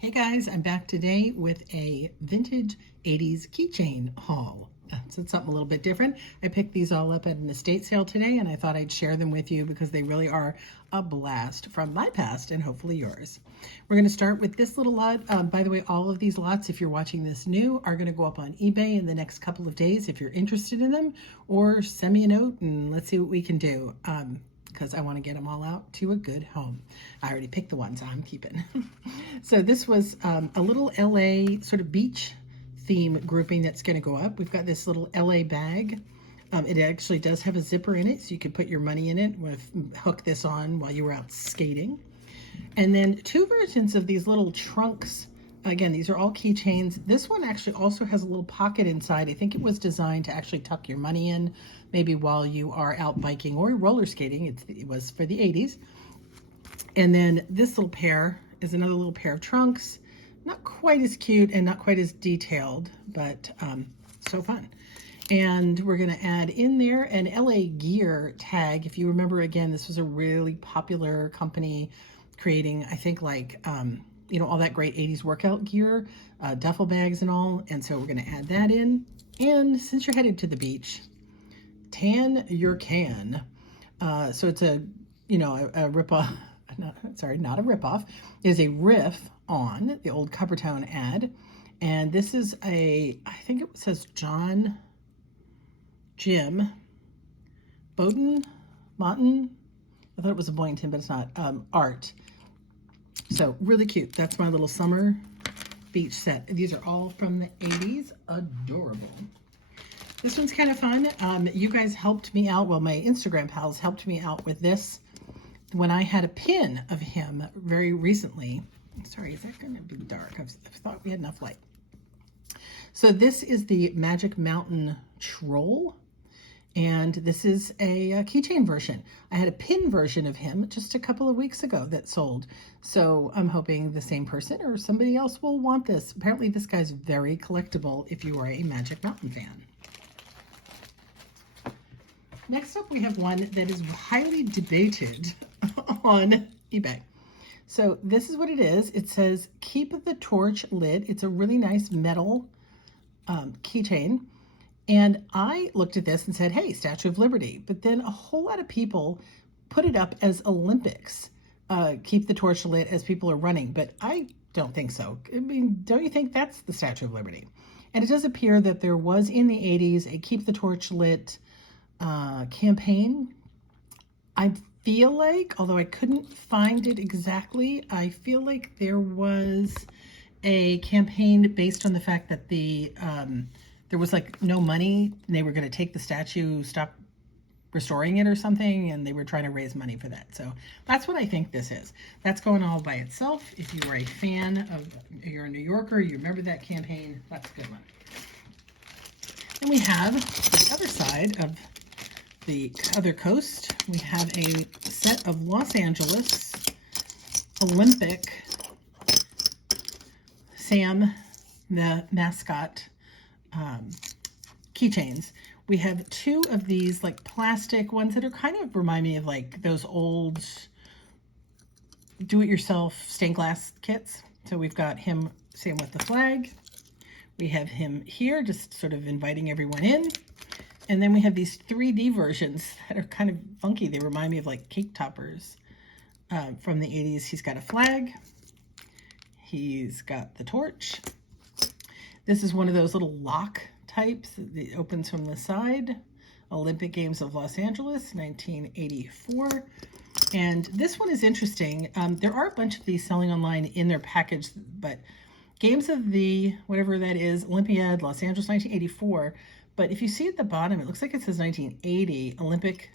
Hey guys, I'm back today with a vintage 80s keychain haul. So it's something a little bit different. I picked these all up at an estate sale today and I thought I'd share them with you because they really are a blast from my past and hopefully yours. We're going to start with this little lot. By the way, all of these lots, if you're watching this new, are going to go up on eBay in the next couple of days if you're interested in them, or send me a note and let's see what we can do. Because I want to get them all out to a good home. I already picked the ones I'm keeping. So this was a little LA sort of beach theme grouping that's going to go up. We've got this little LA bag. It actually does have a zipper in it, so you could put your money in it, hook this on while you were out skating. And then two versions of these little trunks. Again, these are all keychains. This one actually also has a little pocket inside. I think it was designed to actually tuck your money in, maybe while you are out biking or roller skating. It was for the 80s. And then this little pair is another little pair of trunks. Not quite as cute and not quite as detailed, but so fun. And we're going to add in there an LA Gear tag. If you remember, again, this was a really popular company creating, I think, like, all that great 80s workout gear, duffel bags and all. And so we're going to add that in. And since you're headed to the beach, tan your can. So it's a rip-off, not a rip-off, is a riff on the old Coppertone ad. And this is I think it says Jim Bowden, Moughton. I thought it was a Boynton, but it's not, art. So really cute. That's my little summer beach set. These are all from the 80s. Adorable. This one's kind of fun. You guys helped me out. Well, my Instagram pals helped me out with this when I had a pin of him very recently. Sorry, is that going to be dark? I thought we had enough light. So this is the Magic Mountain Troll. And this is a keychain version. I had a pin version of him just a couple of weeks ago that sold. So I'm hoping the same person or somebody else will want this. Apparently this guy's very collectible if you are a Magic Mountain fan. Next up, we have one that is highly debated on eBay. So this is what it is. It says, keep the torch lit. It's a really nice metal keychain. And I looked at this and said, hey, Statue of Liberty. But then a whole lot of people put it up as Olympics. Keep the torch lit as people are running. But I don't think so. I mean, don't you think that's the Statue of Liberty? And it does appear that there was in the 80s a Keep the Torch Lit campaign. I feel like, although I couldn't find it exactly, I feel like there was a campaign based on the fact that there was like no money and they were going to take the statue, stop restoring it or something, and they were trying to raise money for that. So that's what I think this is. That's going all by itself. If you were a fan of, you're a New Yorker, you remember that campaign, that's a good one. Then we have the other side of the other coast, we have a set of Los Angeles Olympic Sam, the mascot, keychains. We have two of these like plastic ones that are kind of remind me of like those old do-it-yourself stained glass kits. So we've got him, same with the flag. We have him here just sort of inviting everyone in. And then we have these 3D versions that are kind of funky. They remind me of like cake toppers from the 80s. He's got a flag. He's got the torch. This is one of those little lock types that opens from the side. Olympic Games of Los Angeles, 1984. And this one is interesting. There are a bunch of these selling online in their package, but Games of the, whatever that is, Olympiad, Los Angeles, 1984. But if you see at the bottom, it looks like it says 1980 Olympic,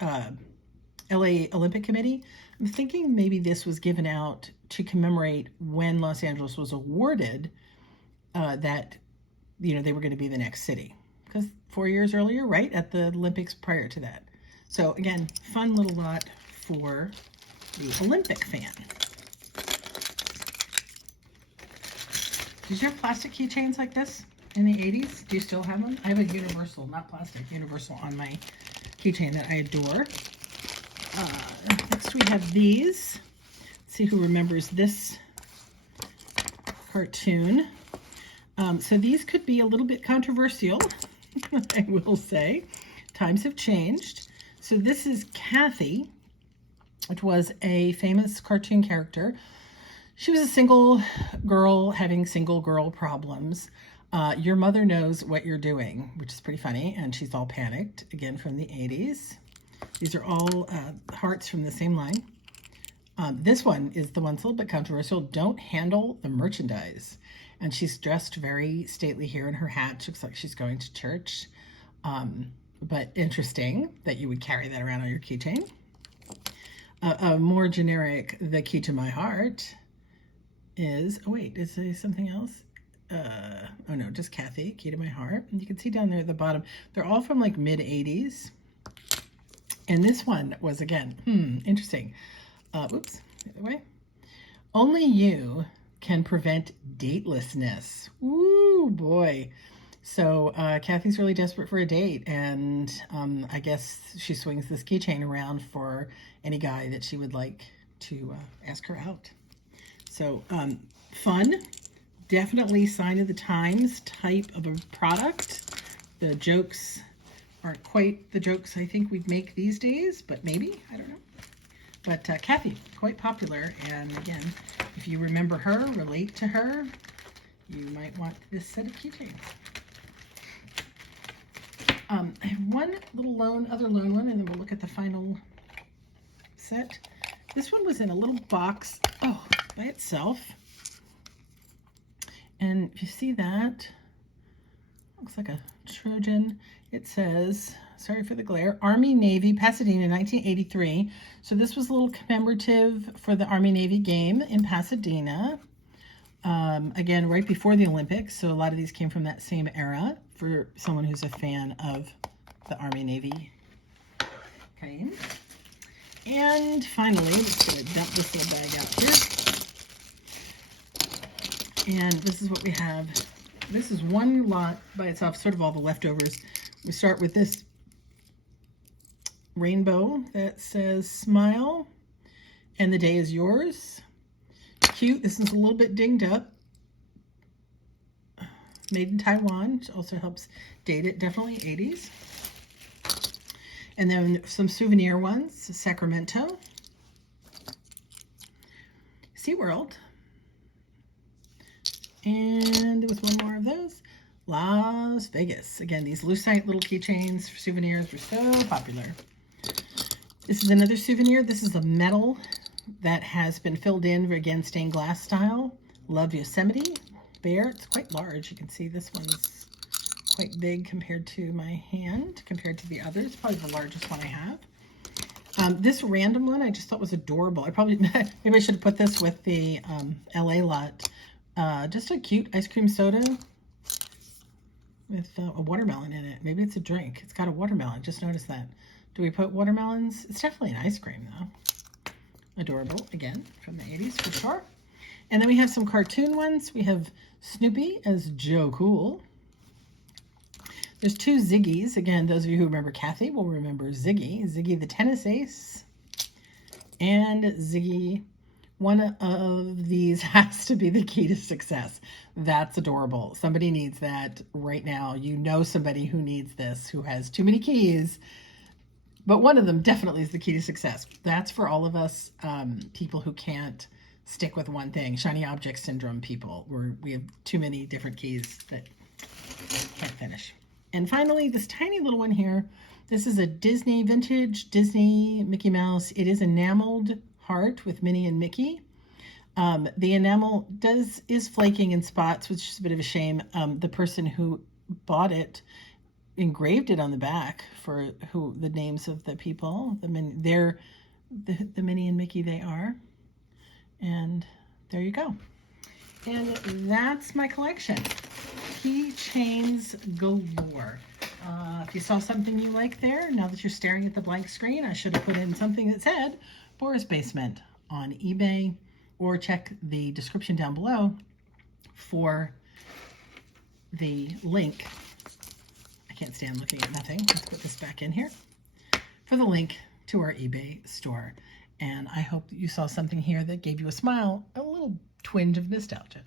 LA Olympic Committee. I'm thinking maybe this was given out to commemorate when Los Angeles was awarded that, they were going to be the next city. Because 4 years earlier, right, at the Olympics prior to that. So again, fun little lot for the Olympic fan. Did you have plastic keychains like this in the 80s? Do you still have them? I have a Universal, not plastic, Universal on my keychain that I adore. Next we have these. Let's see who remembers this cartoon. So these could be a little bit controversial, I will say. Times have changed. So this is Kathy. It was a famous cartoon character. She was a single girl having single girl problems. Your mother knows what you're doing, which is pretty funny, and she's all panicked, again from the 80s. These are all hearts from the same line. This one is the one that's a little bit controversial. Don't handle the merchandise. And she's dressed very stately here in her hat. She looks like she's going to church. But interesting that you would carry that around on your keychain. More generic, the key to my heart is, oh wait, is there something else? Oh no, just Kathy, key to my heart. And you can see down there at the bottom, they're all from like mid 80s. And this one was, again, interesting. Oops, the other way. Only you can prevent datelessness. Ooh, boy. So Kathy's really desperate for a date, and I guess she swings this keychain around for any guy that she would like to ask her out. So fun, definitely sign of the times type of a product. The jokes aren't quite the jokes I think we'd make these days, but maybe, I don't know. But Kathy, quite popular, and again, if you remember her, relate to her, you might want this set of keychains. I have one little other lone one, and then we'll look at the final set. This one was in a little box, by itself. And if you see that, looks like a Trojan. It says, sorry for the glare, Army Navy, Pasadena, 1983. So this was a little commemorative for the Army Navy game in Pasadena. Again, right before the Olympics. So a lot of these came from that same era for someone who's a fan of the Army Navy game. And finally, let's go dump this little bag out here. And this is what we have. This is one lot by itself, sort of all the leftovers. We start with this rainbow that says smile and the day is yours. Cute. This is a little bit dinged up. Made in Taiwan, which also helps date it. Definitely 80s. And then some souvenir ones. Sacramento. SeaWorld. And there was one more of those. Las Vegas. Again, these lucite little keychains for souvenirs were so popular. This is another souvenir. This is a metal that has been filled in, again, stained glass style. Love Yosemite Bear. It's quite large. You can see this one's quite big compared to my hand, compared to the others. Probably the largest one I have. This random one I just thought was adorable. maybe I should have put this with the LA lot. Just a cute ice cream soda with a watermelon in it. Maybe it's a drink. It's got a watermelon. Just noticed that. Do we put watermelons? It's definitely an ice cream, though. Adorable, again, from the 80s for sure. And then we have some cartoon ones. We have Snoopy as Joe Cool. There's two Ziggies. Again, those of you who remember Kathy will remember Ziggy. Ziggy the tennis ace. And Ziggy. One of these has to be the key to success. That's adorable. Somebody needs that right now. You know somebody who needs this, who has too many keys. But one of them definitely is the key to success. That's for all of us people who can't stick with one thing. Shiny object syndrome people. We have too many different keys that can't finish. And finally, this tiny little one here. This is a Disney, vintage Disney Mickey Mouse. It is enameled heart with Minnie and Mickey. The enamel is flaking in spots, which is a bit of a shame. The person who bought it engraved it on the back for the names of the people. The Minnie and Mickey they are. And there you go. And that's my collection. Keychains galore. If you saw something you like there, now that you're staring at the blank screen, I should have put in something that said Bora's Basement on eBay, or check the description down below for the link. I can't stand looking at nothing. Let's put this back in here for the link to our eBay store. And I hope that you saw something here that gave you a smile, a little twinge of nostalgia.